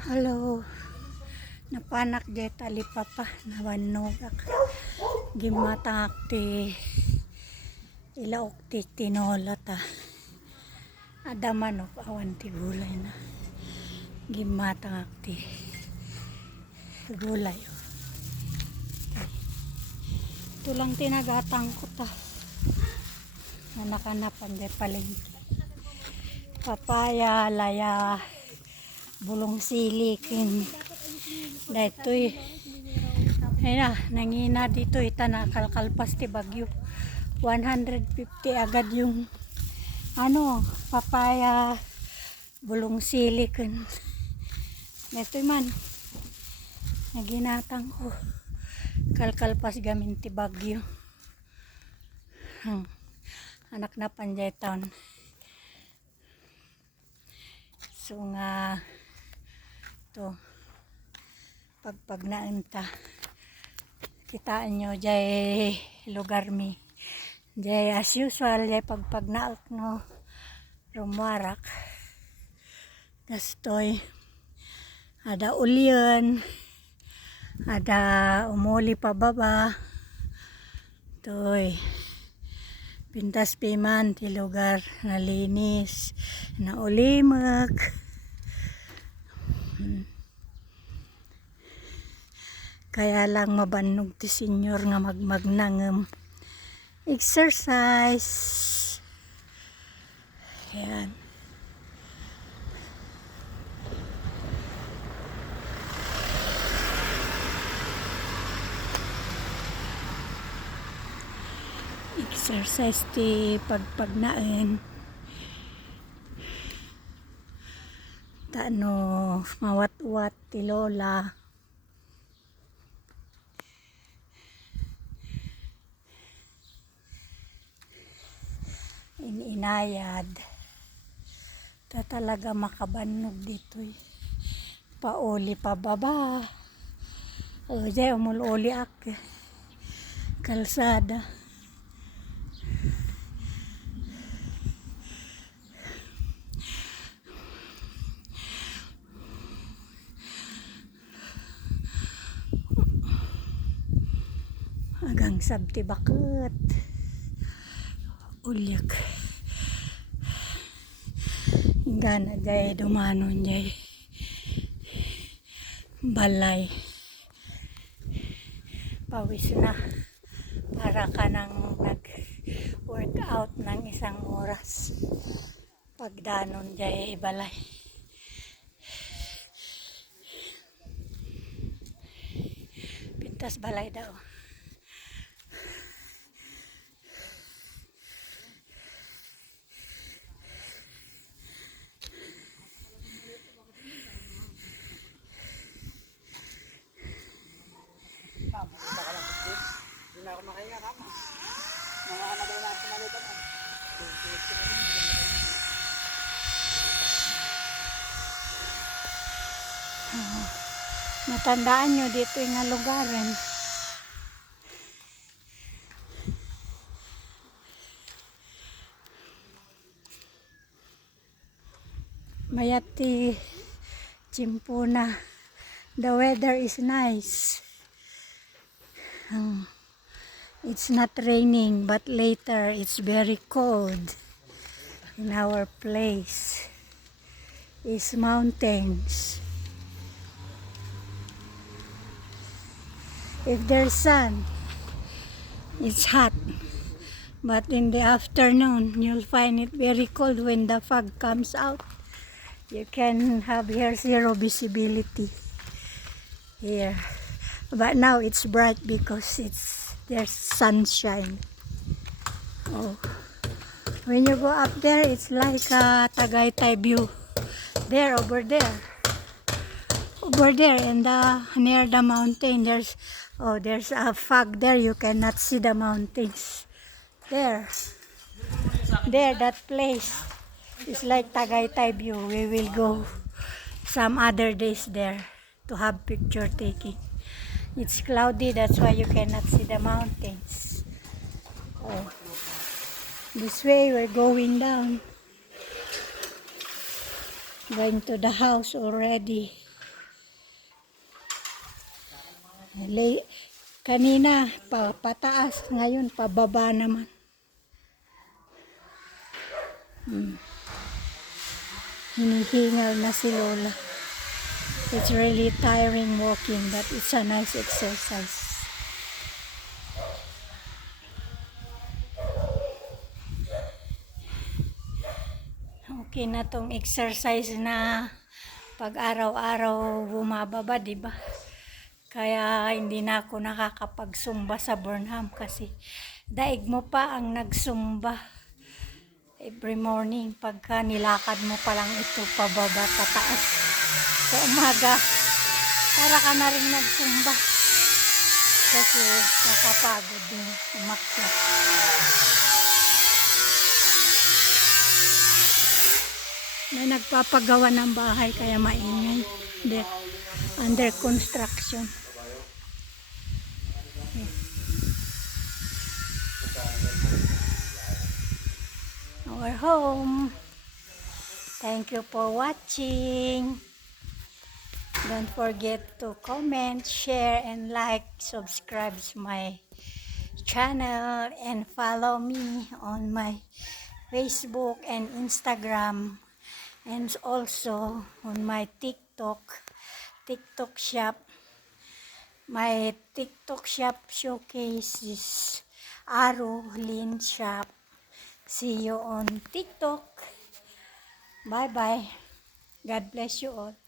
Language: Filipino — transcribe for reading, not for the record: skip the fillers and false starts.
Halo, napanak jay talipapa nawanogak gimatang ti ilaok ti tinola ta adamanok awan ti gulay na gimatang ti gulay. Ito lang tinagatang ko ta na nakanapan jay palengke. Papaya, laya, bulong silikin daytoy ay na nangina dito ita na kalkalpas ti bagyo 150 agad yung papaya bulong silikin daytoy man naginatang ko kalkalpas gamin ti bagyo. Anak na panjay taon so nga to pagpagnaan ta kitaan nyo jay lugar mi jay as usual jay pagpagnaak no rumarak gastoy ada ulyon ada umuli pa baba toy pintas piman ti lugar na linis na ulimak. Kaya lang mabanog ti senyor nga magmagnangem exercise. Ayan. Exercise ti pagpagnaan. Tano mawat-wat ti lola. Inayad ta talaga makabanog dito'y pauli pa baba o jay umululi ak kalsada agang sabti bakit ulyak gana jay dumanon jay balay pawis na para ka nang nag workout ng isang oras pagdanon jay balay. Pintas balay daw. Hindi na ako makahinga kama. Mga anak na natin malitan. Natandaan nyo dito yung lugaran. Mayati Chimpuna. The weather is nice. It's not raining, but later it's very cold. In our place is mountains. If there's sun, it's hot. But in the afternoon, you'll find it very cold when the fog comes out. You can have here zero visibility here. But now it's bright because there's sunshine. Oh, when you go up there, it's like a Tagaytay view. There, over there, and near the mountain, there's a fog there. You cannot see the mountains. There, that place is like Tagaytay view. We will go some other days there to have picture taking. It's cloudy, that's why you cannot see the mountains. Oh. This way we're going down. Going to the house already. Kanina pataas, ngayon pababa naman. Hinihingal na si Lola. It's really tiring walking, but it's a nice exercise. Okay na tong exercise na pag araw-araw bumababa, di ba? Kaya hindi na ako nakakapagsumba sa Burnham kasi daig mo pa ang nagsumba every morning pagka nilakad mo pa lang ito pababa pataas sa umaga. Para ka na rin nagsumba kasi nakapagod din umakyat. May nagpapagawa ng bahay kaya maingay. Under construction. Our home. Thank you for watching. Don't forget to comment, share, and like, subscribe to my channel, and follow me on my Facebook and Instagram, and also on my TikTok shop. My TikTok shop showcase is Aro Lin Shop. See you on TikTok. Bye bye. God bless you all.